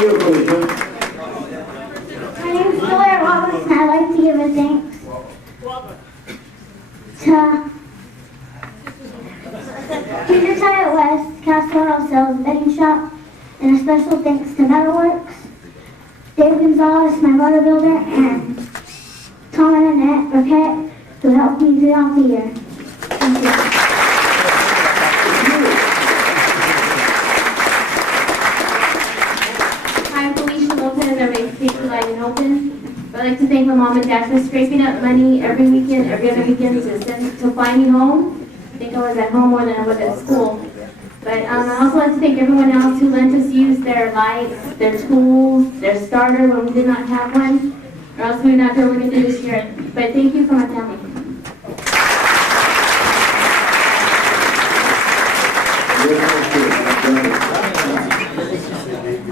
you, Felicia? My name is Julia Roberts, and I'd like to give a thanks to Junior Tie at West, Castle Sales Betting Shop, and a special thanks to Metalworks, Dave Gonzalez, my motor builder, and Tom and Annette Roquette, who helped me throughout the year. Thank you. I'm Felicia Lopez. I make Safety Light and Open. I'd like to thank my mom and dad for scraping up money every weekend, every other weekend to fly me home. I think I was at home more than I was at school. But I also like to thank everyone else who lent us use their lights, their tools, their starter when we did not have one, or else we would not be able to get through this year. But thank you for my family.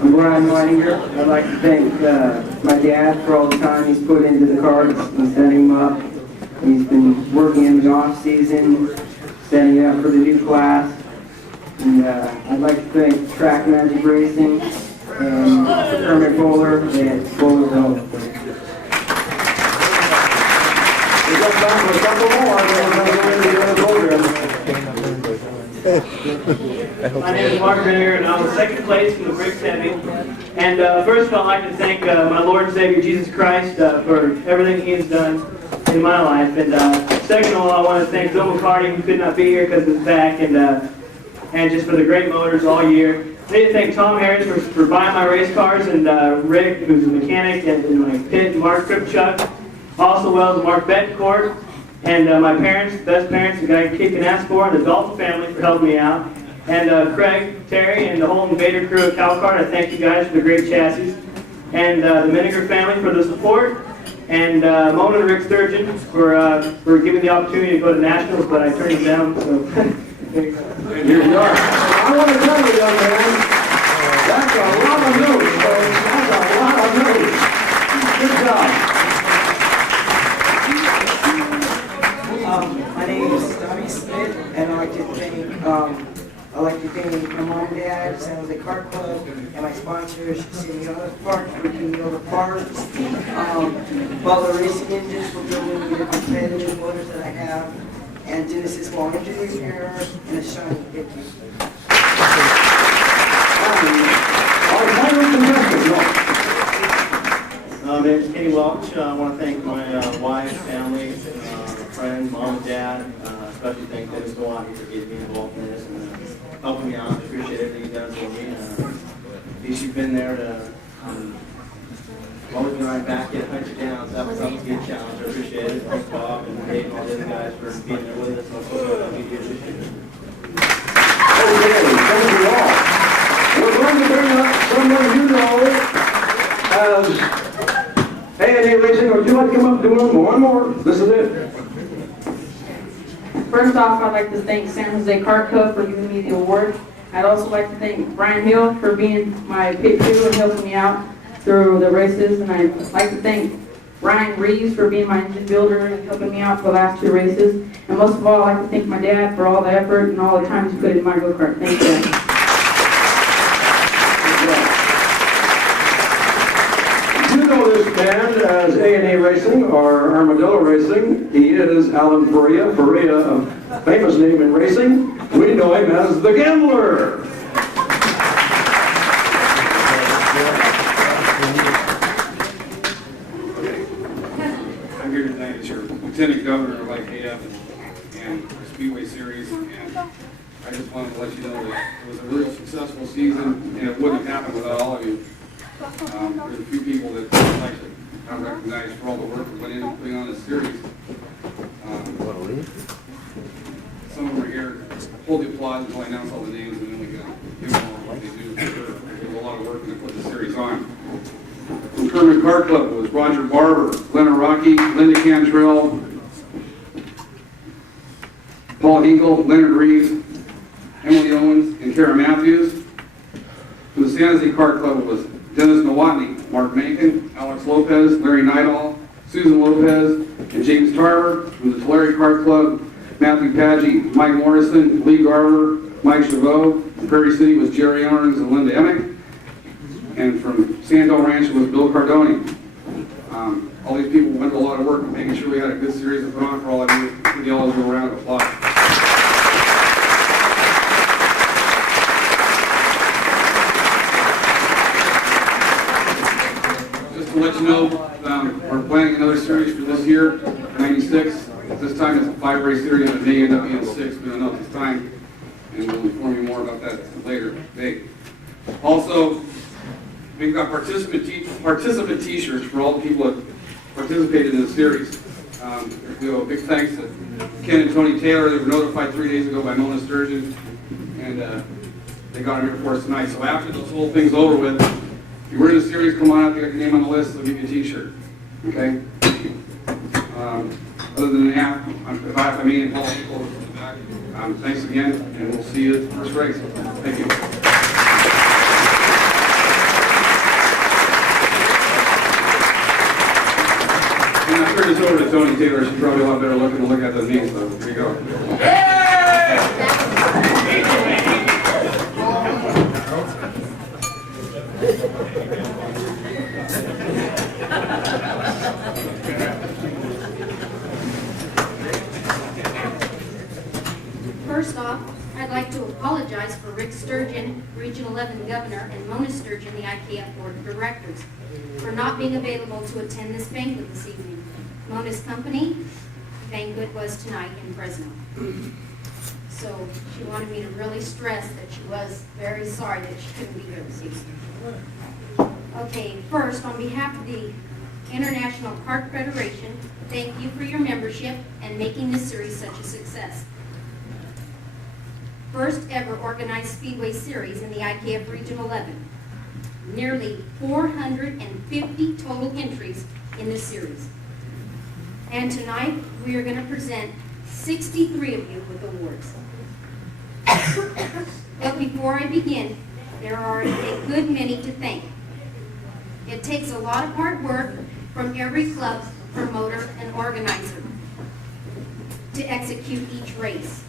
I'm Brian Leininger. I'd like to thank my dad for all the time he's put into the carts and setting them up. He's been working in the off season, setting it up for the new class. And I'd like to thank Track Magic Racing and Kermit Bowler at Bowler's Home. We've got time for a couple more. My name is Mark Renner, and I'm second place from the Brick Semi. And first of all, I'd like to thank my Lord and Savior Jesus Christ for everything He has done in my life. And second of all, I want to thank Bill McCarty, who could not be here because of his back, and just for the great motors all year. I need to thank Tom Harris for buying my race cars, and Rick, who's a mechanic, and my pit, Mark Kripchuk, also well as Mark Bettencourt, and my parents, best parents, the guy Kid can ask for, and the Dalton family for helping me out, and Craig, Terry, and the whole Invader crew at CalCart. I thank you guys for the great chassis, and the Miniger family for the support, and Mona and Rick Sturgeon for giving the opportunity to go to Nationals, but I turned it down, so there you go. And here you are. I want to tell you, young man, that's a lot of notes, folks. That's a lot of notes. Good job. My name is Tommy Smith, and I'd like to thank my mom and dad, San Jose Kart Club, and my sponsors, City Auto Parts, Ricky Auto Parts, Butler Racing Engines for building me the competitive motors that I have, and Genesis Lawn Engineering, and a shiny 50. Our final contestant, My name is Kenny Welch. I want to thank my wife, family, friends, mom and dad. Especially thank Dennis Milwaukee for getting me involved in this and helping me out. I appreciate everything you've done for me. At least you've been there to always been right back, get hunted down. So that was something to be a challenge. I appreciate it. Thanks Bob and Dave and all the other guys for being there with us. And also for being here this year. okay, thank you all. We're going to bring up someone you know as A&A Racing. Would you like to come up and do one more? This is it. First off, I'd like to thank San Jose Kart Club for giving me the award. I'd also like to thank Brian Hill for being my pit crew and helping me out through the races. And I'd like to thank Ryan Reeves for being my engine builder and helping me out for the last 2 races. And most of all, I'd like to thank my dad for all the effort and all the time he put in my go-kart. Thank you. You know this man as A&A Racing or Armadillo Racing. He is Alan Faria. Faria, a famous name in racing. We know him as the Gambler. I'm here tonight as your Lieutenant Governor of IKF and the Speedway Series, and I just wanted to let you know that it was a real successful season, and it wouldn't have happened without all of you. There's a few people that I'd like to recognize for all the work that went into putting on this series. Some of them are here. Hold the applause until I announce all the names, and then we can give them all what they do. There's a lot of work to put the series on. From Kermit Kart Club, it was Roger Barber, Glenna Rocky, Linda Cantrell, Paul Hinkle, Leonard Reeves, Emily Owens, and Kara Matthews. From the San Jose Kart Club, it was Dennis Nowotny, Mark Mankin, Alex Lopez, Larry Nidal, Susan Lopez, and James Tarver. From the Tulare Kart Club, Matthew Paggi, Mike Morrison, Lee Garver, Mike Chavot. From Prairie City was Jerry Arns and Linda Emick. And from Sandal Ranch was Bill Cardoni. All these people went to a lot of work making sure we had a good series to put on for all of you. Give you all a little round of applause. Just to let you know, we're planning another series for this year, 96. This time it's a 5-race series, and it may end up being 6. We don't know at this time, and we'll inform you more about that at a later date. Also, we've got participant t-shirts for all the people that participated in the series. We owe a big thanks to Ken and Tony Taylor. They were notified 3 days ago by Mona Sturgeon, and they got them here for us tonight. So after this whole thing's over with, if you were in the series, come on out, get your name on the list, they'll give you a t-shirt. Okay? Other than that, on behalf of me and all the people in the back, thanks again, and we'll see you at the first race. Thank you. And I turned this over to Tony Taylor. She's probably a lot better looking to look at than me, so here you go. First off, I'd like to apologize for Rick Sturgeon, Region 11 Governor, and Mona Sturgeon, the IKF Board of Directors, for not being available to attend this banquet this evening. Mona's company, Banquet, was tonight in Fresno. So she wanted me to really stress that she was very sorry that she couldn't be here this evening. Okay, first, on behalf of the International Kart Federation, thank you for your membership and making this series such a success. First ever organized Speedway series in the IKF Region 11. Nearly 450 total entries in this series. And tonight, we are going to present 63 of you with awards. But before I begin, there are a good many to thank. It takes a lot of hard work from every club, promoter, and organizer to execute each race.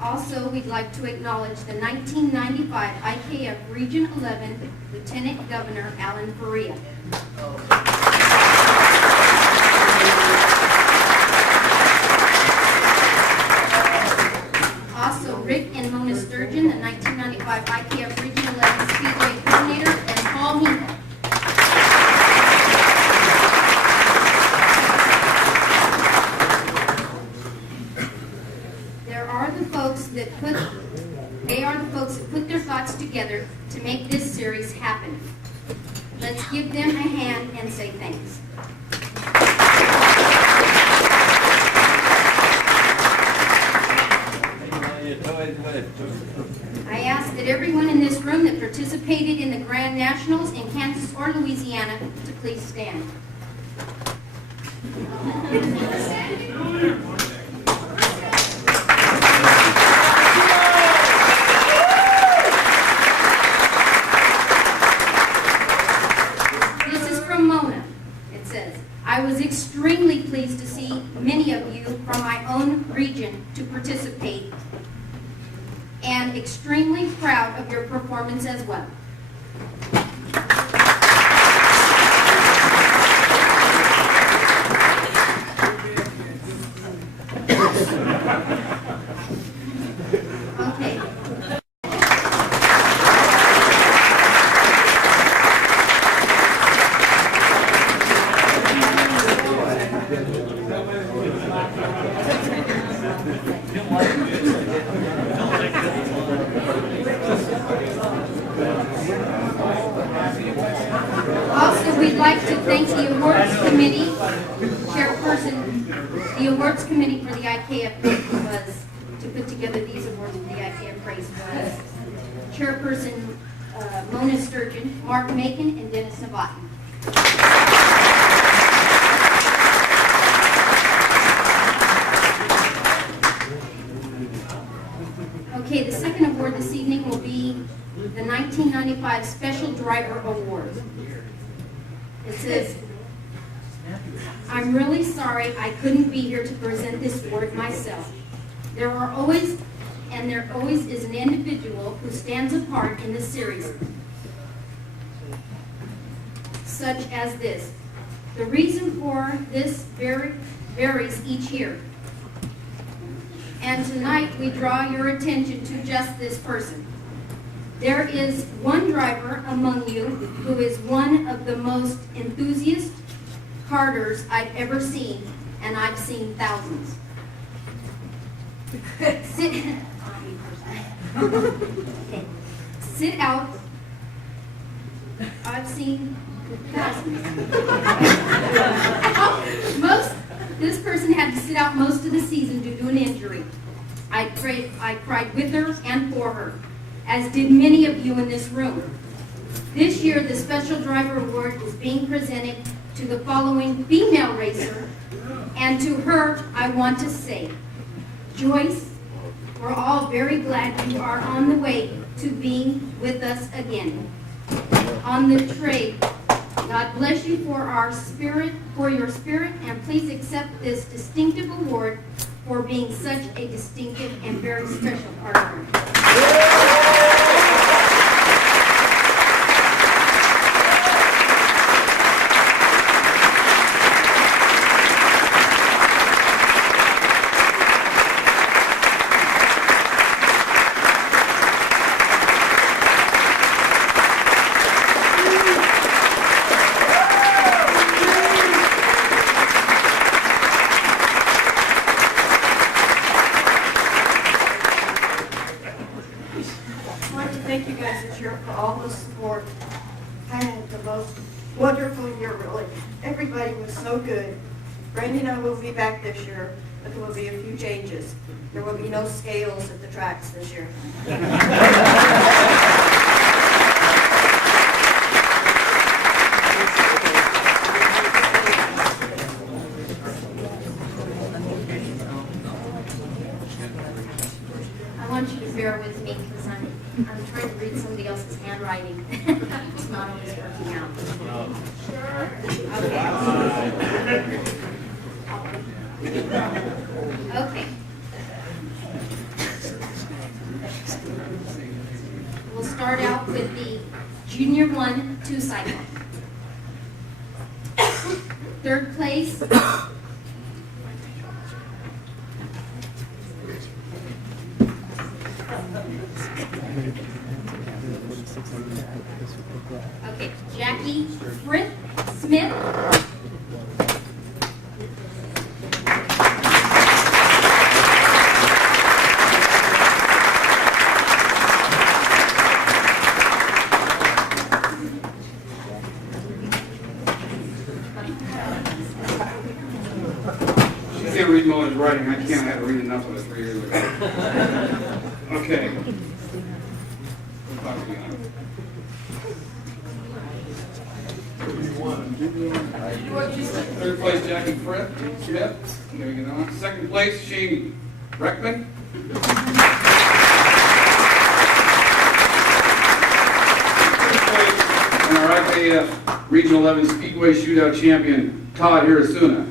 Also, we'd like to acknowledge the 1995 IKF Region 11 Lieutenant Governor Alan Faria. Also, Rick and Mona Sturgeon, the 1995 IKF Region 11 Speedway Coordinator, and Paul Hinkle. They are the folks that put their thoughts together to make this series happen. Let's give them a hand and say thanks. I ask that everyone in this room that participated in the Grand Nationals in Kansas or Louisiana to please stand. I was extremely pleased to see many of you from my own region to participate, and extremely proud of your performance as well. Okay. Also, we'd like to thank the awards committee, chairperson. The awards committee for the IKF race was, to put together these awards for the IKF race was chairperson Mona Sturgeon, Mark Macon, and Dennis Novotny. Okay, the second award this evening will be the 1995 Special Driver Award. It says, I'm really sorry I couldn't be here to present this award myself. There are always and there always is an individual who stands apart in the series, such as this. The reason for this varies each year. And tonight we draw your attention to just this person. There is one driver among you who is one of the most enthusiast karters I've ever seen, and I've seen thousands. Sit out. I've seen thousands. This person had to sit out most of the season due to an injury. I cried with her and for her, as did many of you in this room. This year, the Special Driver Award is being presented to the following female racer, and to her, I want to say, Joyce, we're all very glad you are on the way to being with us again. On the trade, God bless you for your spirit, and please accept this distinctive award for being such a distinctive and very special partner. I'd like to thank you guys this year for all the support. I had the most wonderful year, really. Everybody was so good. Randy and I will be back this year, but there will be a few changes. There will be no scales at the tracks this year. I want you to bear with me because I'm trying to read somebody else's handwriting. It's not always working out. Okay. We'll start out with the Junior 1-2 cycle. Third place, okay, Jackie Frith Smith. She can't read Mullen's writing. I can't. I had to read enough of it 3 years ago. Okay. We'll talk to you now. Third place, Jackie Frith Smith. There we go. Second place, Shane Breckman. First place, and our IKF Regional 11 Speedway Shootout Champion, Todd Hirasuna.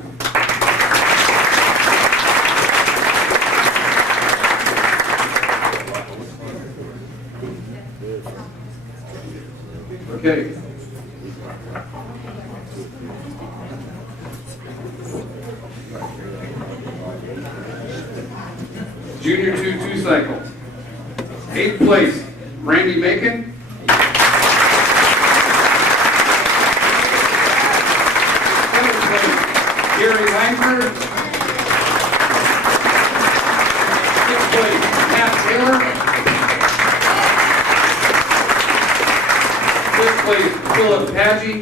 Okay. Junior 2 cycle. 8th place, Randy Macon. 7th place, Gary Langford. 6th place, Matt Taylor. 5th place, Philip Paggi.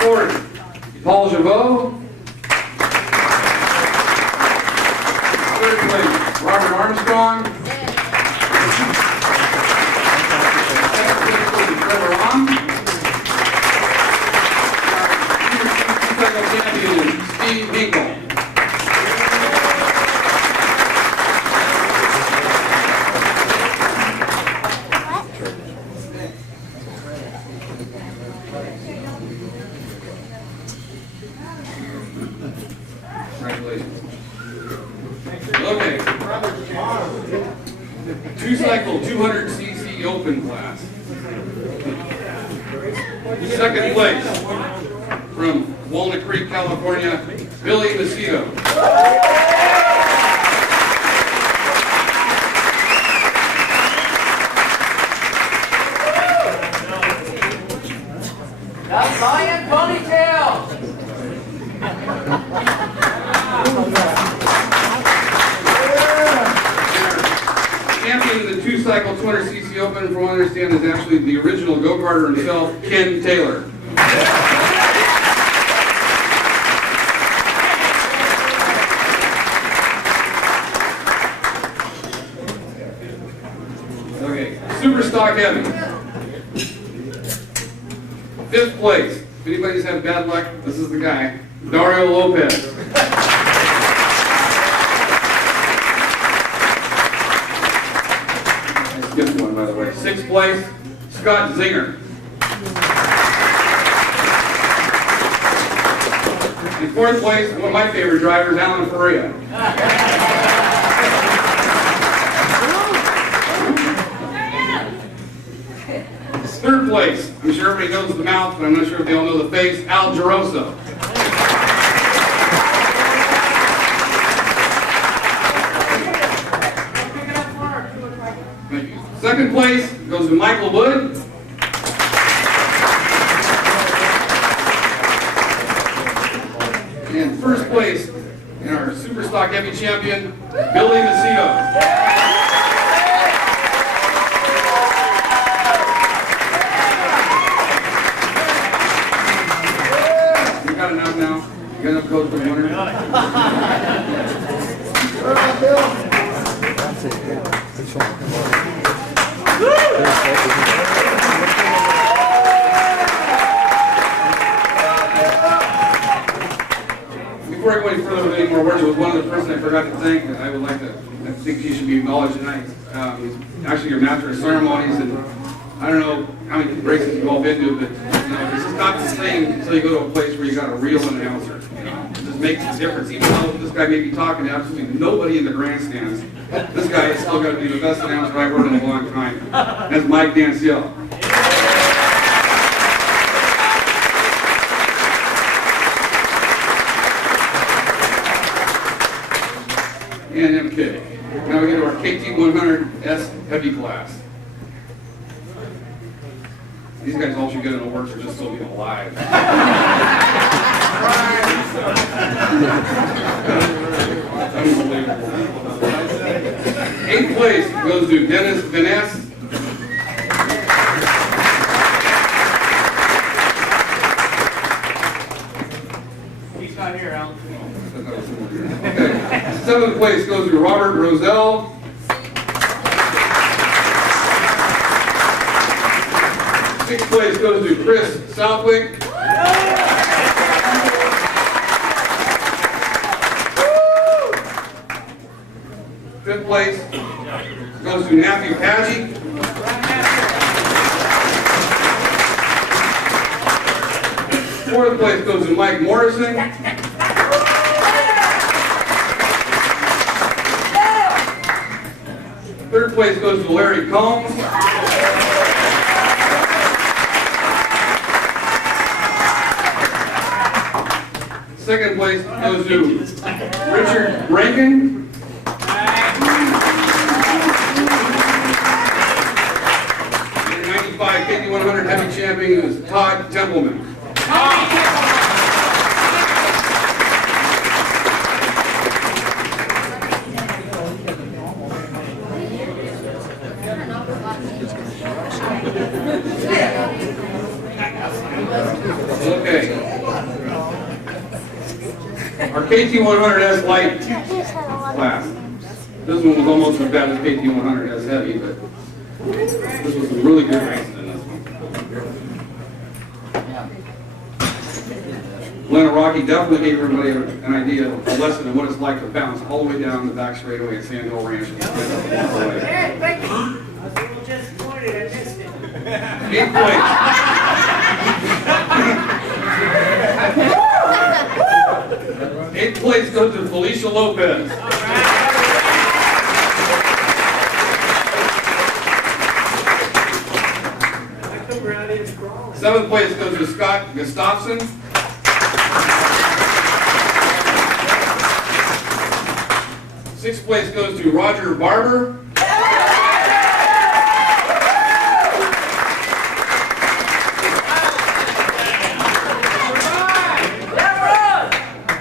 4th, Paul Javot. 3rd place, Robert Armstrong. 2nd place, Trevor Long. Second champion is Steve Hinkle. Congratulations. two-cycle 200cc open class. Second place from Walnut Creek, California, Billy Macedo. That's lion ponytail. Champion of the two-cycle 200cc open, from what I understand, is actually the original go-karter himself, Ken Taylor. Okay, super stock heavy. Fifth place. If anybody's had bad luck, this is the guy, Dario Lopez. I skipped one, by the way. Sixth place, Scott Zinger. In fourth place, one of my favorite drivers, Alan Faria. Third place, I'm sure everybody knows the mouth, but I'm not sure if they all know the face, Al Geroso. Thank you. Second place goes to Michael Wood. And first place in our super stock heavy champion, Billy Macedo. Got enough now? You got enough coach for the winner? Before I go any further with any more words, there was one other person I forgot to thank that I would like to, I think he should be acknowledged tonight. He's actually your master of ceremonies, and I don't know how many races you've all been to, but you know, this is not the same until you go to a place where you got a real announcer. You know, it just makes a difference. Even though this guy may be talking to absolutely nobody in the grandstands, this guy has still got to be the best announcer I've heard in a long time. That's Mike Danciel. And MK. Now we get to our KT100S heavy class. These guys all should get in the works for just still being alive. Unbelievable. Eighth place goes to Dennis Vaness. He's not here, Alan. Okay. Seventh place goes to Robert Roselle. Sixth place goes to Chris Southwick. Fifth place goes to Matthew Paggi. Fourth place goes to Mike Morrison. Third place goes to Larry Combs. Second place goes to Richard Rankin. And 95 KT100 heavy champion is Todd Templeman. Okay. Our KT100S light class. This one was almost as bad as KT100S heavy, but this was some really good racing in this one. Glenn Rocky definitely gave everybody an idea, a lesson of what it's like to bounce all the way down the back straightaway at Sand Hill Ranch. Eighth place. Eighth place goes to Felicia Lopez. 7th place goes to Scott Gustafson. 6th place goes to Roger Barber.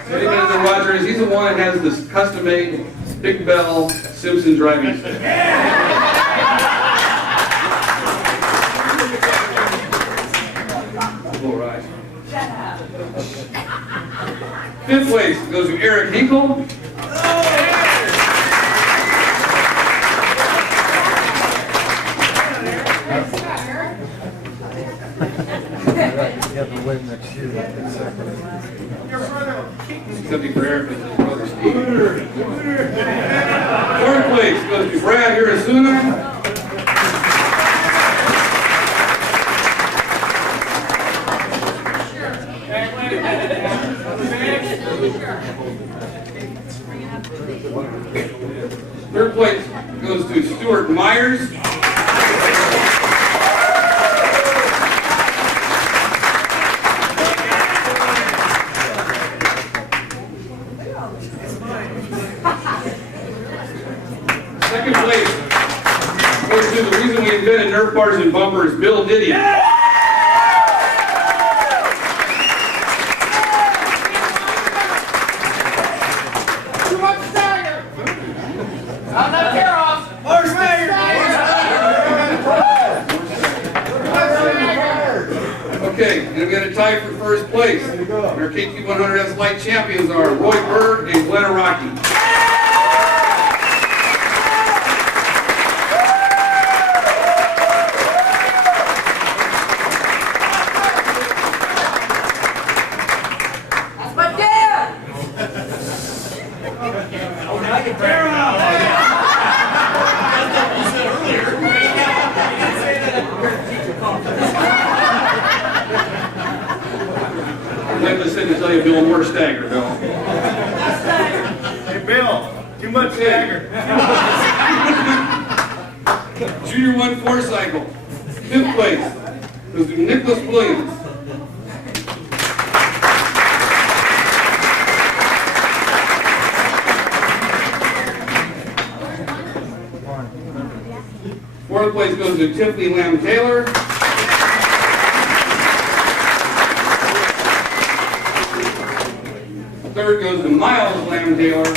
30 minutes of Roger is he's the one that has this custom-made Big Bell Simpson driving stick. All right. 5th place goes to Eric Hinkle. 70 for Eric and his brother Steve. 4th place goes to Brad Hirasuna. 3rd place goes to Stuart Myers. 2nd place goes to the reason we invented Nerf bars and bumpers, Bill Diddy. Okay, and we got a tie for 1st place. Our KT100S Light champions are Roy Bird and Glenn Rocky. That's my dad! Oh, now you're fair out. I'd like to sit and tell you Bill more stagger, Bill. Hey, Bill, too much stagger. Junior 1 4-cycle. 5th place goes to Nicholas Williams. 4th place goes to Tiffany Lamb Taylor. 3rd goes to Miles Lamb Taylor.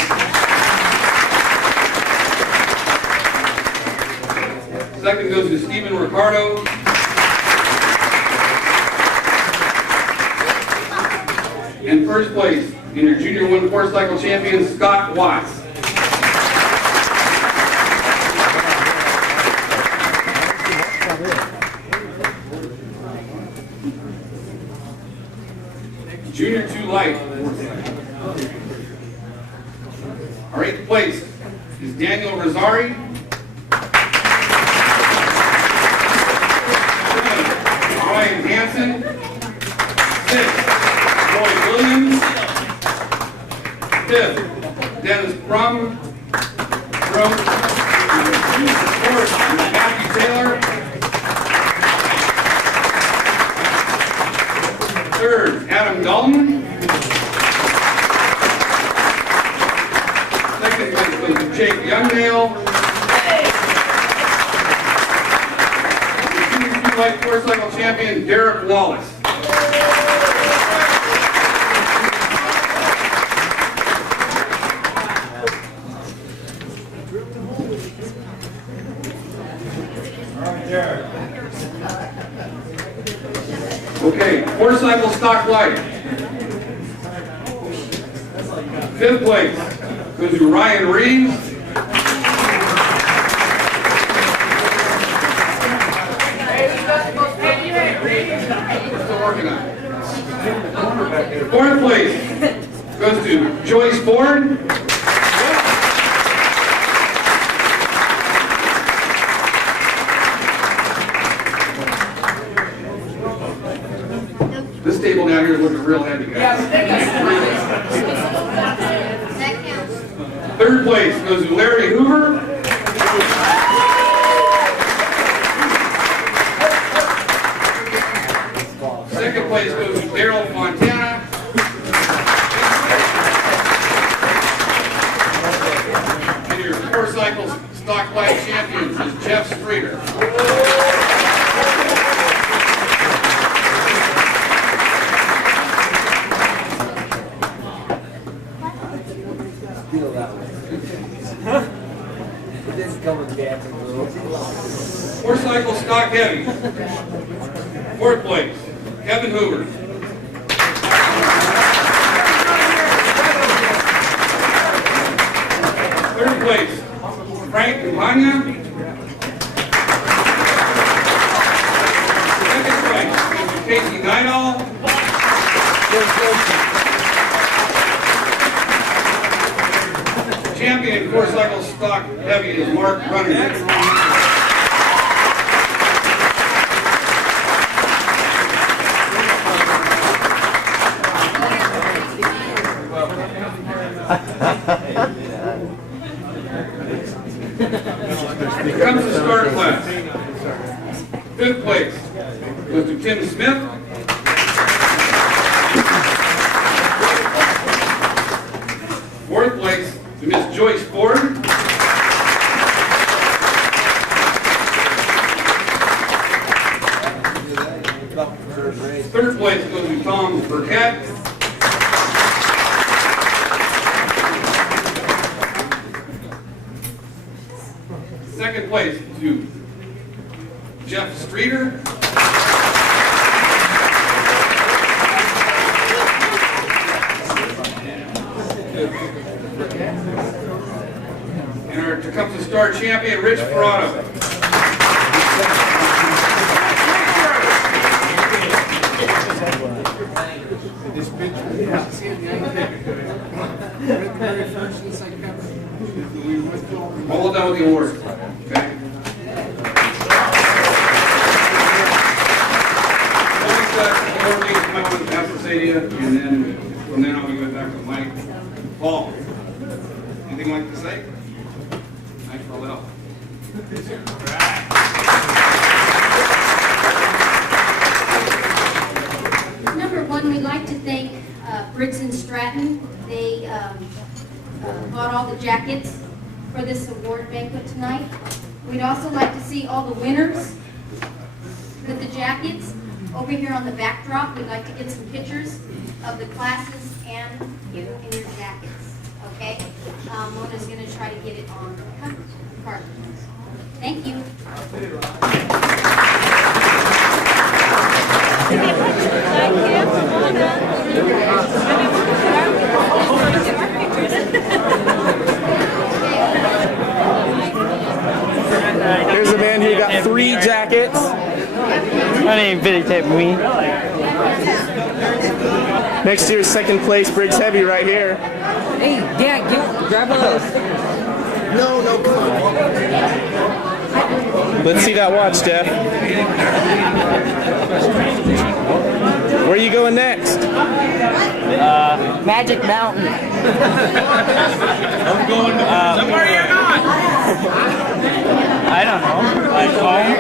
2nd goes to Stephen Ricardo. And 1st place in your Junior 1 4-cycle champion, Scott Watts. Junior 2 Light. Our 8th place is Daniel Rosari. 7th, Ryan Hansen. 6th, Roy Williams. 5th, Dennis Crum. 4th, Matthew Taylor. 3rd, Adam Dalton. 2nd place goes to Jake Youngnail. Junior 2 Light 4-cycle champion, Derek Wallace. Okay, 4-cycle stock light. 5th place goes to Ryan Reeves. 4th place goes to Joyce Ford. 3rd place goes to Larry Hoover. Second place goes to Daryl Fontana. And your motorcycle stock bike champions is Jeff Streeter. Motorcycle stock heavy. Fourth place, Kevin Hoover. Third place, Frank Campagna. Second place, Casey Nidal. Champion in motorcycle stock heavy is Mark Runner. Here comes the start class. Fifth place goes to Tim Smith. Fourth place to Miss Joyce Ford. Third place goes to Tom Burkett. Second place to Jeff Streeter. And our Tecumseh Star champion, Rich Ferraro. All done with the awards. Okay. I want to pass this to you, and then from then on we go back to Mike. Paul, anything like to say? Thanks for all the help. Number one, we'd like to thank Briggs and Stratton. They bought all the jackets for this award banquet tonight. We'd also like to see all the winners with the jackets. Over here on the backdrop, we'd like to get some pictures of the classes and you in your jackets. Okay? Mona's going to try to get it on the card. Thank you. Here's a man who got 3 jackets. That ain't videotape me. Next year's second place, Briggs Heavy right here. Hey, Dad, grab one of those. No, come on. Let's see that watch, Jeff. Where are you going next? Magic Mountain. I'm going to somewhere you're not. I don't know. Like home.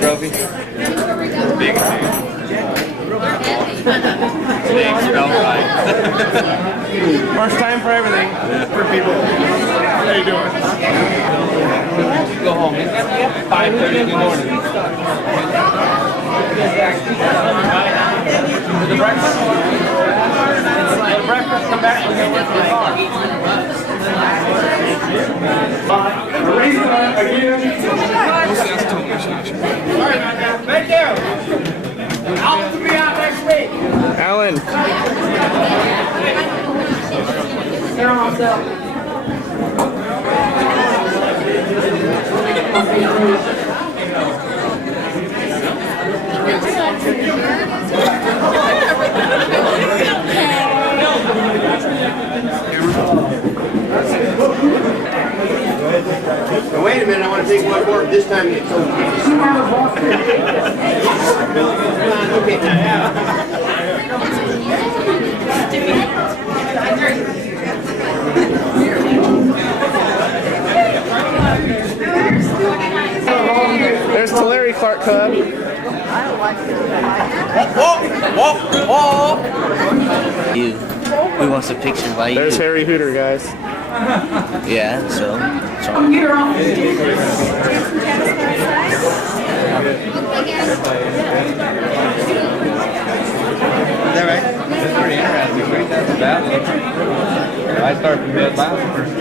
Trophy. Big thing. Big spell right. First time for everything. For people. How you doing? Go home. It's 5:30 in the morning. The breakfast? The breakfast, come back and go work the car. Race again. Sorry about that. Thank you. Alan will be out next week. Alan. They're on myself. Now wait a minute, I want to take one more. This time it's okay. There's Tulare Kart Club. You. Who wants a picture by you? There's Harry Hooter, guys. Yeah, so. Get her on. Is that right? That's pretty interesting. That's about it. I started from bed last first.